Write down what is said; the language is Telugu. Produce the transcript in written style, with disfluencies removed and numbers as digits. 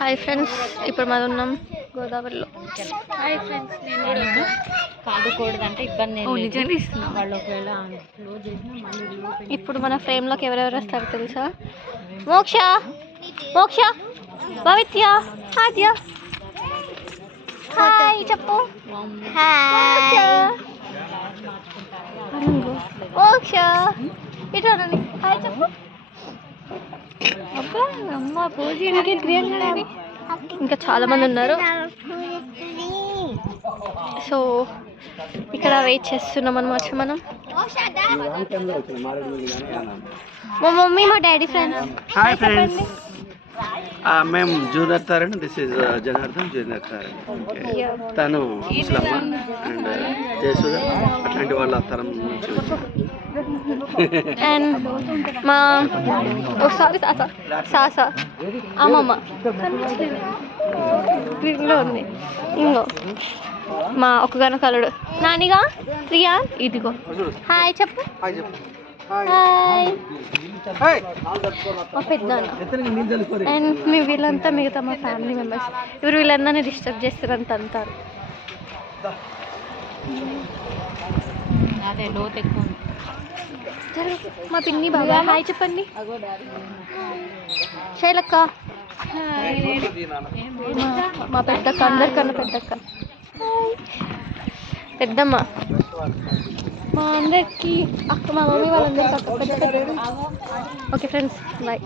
హాయ్ ఫ్రెండ్స్, ఇప్పుడు మనం ఉన్నాం గోదావరిలో. హాయ్ ఫ్రెండ్స్, నేను కాదుకూడదంటే ఇబ్బంది వాళ్ళు ఒకవేళ క్లోజ్ చేసినా మళ్ళీ ఇప్పుడు మన ఫ్రేమ్లోకి ఎవరెవరు వస్తారు తెలుసా? మోక్ష, మోక్ష, భవిత్య, ఆద్య. హాయ్ చెప్పు. హాయ్ మోక్ష, ఇటు రండి. హాయ్ చెప్పు. అబ్బా అమ్మ పూజ ఇంకా చాలా మంది ఉన్నారు. సో ఇక్కడ వెయిట్ చేస్తున్నాం అనమాట మనం. మా మమ్మీ మా డాడీ ఫ్రెండ్స్. హాయ్ ఫ్రెండ్స్, మేము junior Taran. This is Janardhan junior Taran. తను ముస్లమ్మ అండ్ జయసుధ అట్లాంటి వాళ్ళ తరం నుంచి అండ్ మా సారీ సాసా అమ్మమ్మ ఇంట్లో ఉంది. ఇంకో మా ఒక్కగానో కలడు నానిగా ప్రియా. ఇదిగో హాయ్ చెప్పు. హాయ్ మా పెద్దనాన్న అండ్ మీ వీళ్ళంతా మిగతా మా ఫ్యామిలీ మెంబర్స్. ఇప్పుడు వీళ్ళందరినీ డిస్టర్బ్ చేస్తారంత అంటారు. అదే లోతు ఎక్కువ. మా పిన్ని బాబా హాయ్ చెప్పండి. శైలక్క, మా పెద్దక్క, అందరికన్నా పెద్దక్క. పెద్దమ్మ మా అందరికి అక్క, మా మమ్మీ వాళ్ళందరికీ అక్క. పెద్ద. Okay friends, bye.